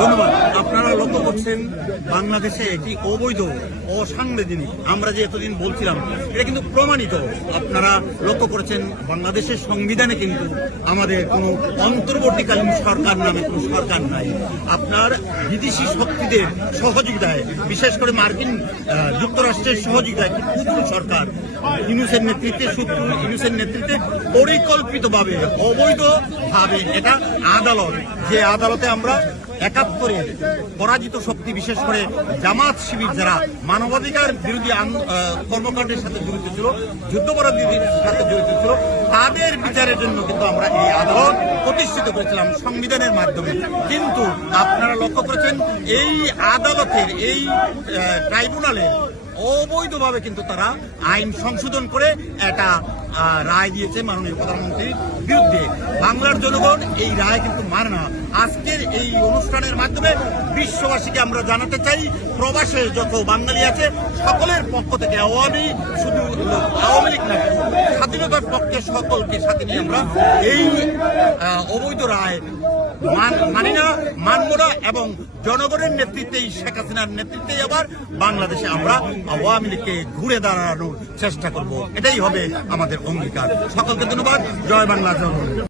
ধন্যবাদ। আপনারা লক্ষ্য করছেন বাংলাদেশে একটি অবৈধ অসাংবিধানিক, আমরা যে এতদিন বলছিলাম এটা কিন্তু প্রমাণিত। আপনারা লক্ষ্য করেছেন বাংলাদেশের সংবিধানে কিন্তু আমাদের কোনো অন্তর্বর্তীকালীন সরকার নামে কোনো সরকার নাই। আপনার বিদেশি শক্তিদের সহযোগিতায়, বিশেষ করে মার্কিন যুক্তরাষ্ট্রের সহযোগিতায় পুতুল সরকার ইউনূসের নেতৃত্বে, ইউনূসের নেতৃত্বে পরিকল্পিতভাবে অবৈধভাবে এটা আদালত, যে আদালতে আমরা ৭১-এর পরাজিত শক্তি, বিশেষ করে জামাত শিবির যারা মানবাধিকার বিরোধী কর্মকাণ্ডের সাথে জড়িত ছিল, যুদ্ধাপরাধীদের সাথে জড়িত ছিল, তাদের বিচারের জন্য কিন্তু আমরা এই আদালত প্রতিষ্ঠিত করেছিলাম সংবিধানের মাধ্যমে। কিন্তু আপনারা লক্ষ্য করেছেন এই আদালতের, এই ট্রাইব্যুনালের অবৈধভাবে কিন্তু তারা আইন সংশোধন করে একটা রায় দিয়েছে মাননীয় প্রধানমন্ত্রীর বিরুদ্ধে। বাংলার জনগণ এই রায় কিন্তু মানে না। আজকের এই অনুষ্ঠানের মাধ্যমে বিশ্ববাসীকে আমরা জানাতে চাই, প্রবাসে যত বাঙালি আছে সকলের পক্ষ থেকে, শুধু আওয়ামী লীগ না, স্বাধীনতার পক্ষে সকলকে সাথে নিয়ে আমরা এই অবৈধ রায় মানি না, মানব না, এবং জনগণের নেতৃত্বেই, শেখ হাসিনার নেতৃত্বেই আবার বাংলাদেশে আমরা আওয়ামী লীগকে ঘুরে দাঁড়ানোর চেষ্টা করব। এটাই হবে আমাদের অঙ্গীকার। সকলকে ধন্যবাদ। জয় বাংলা, জয়।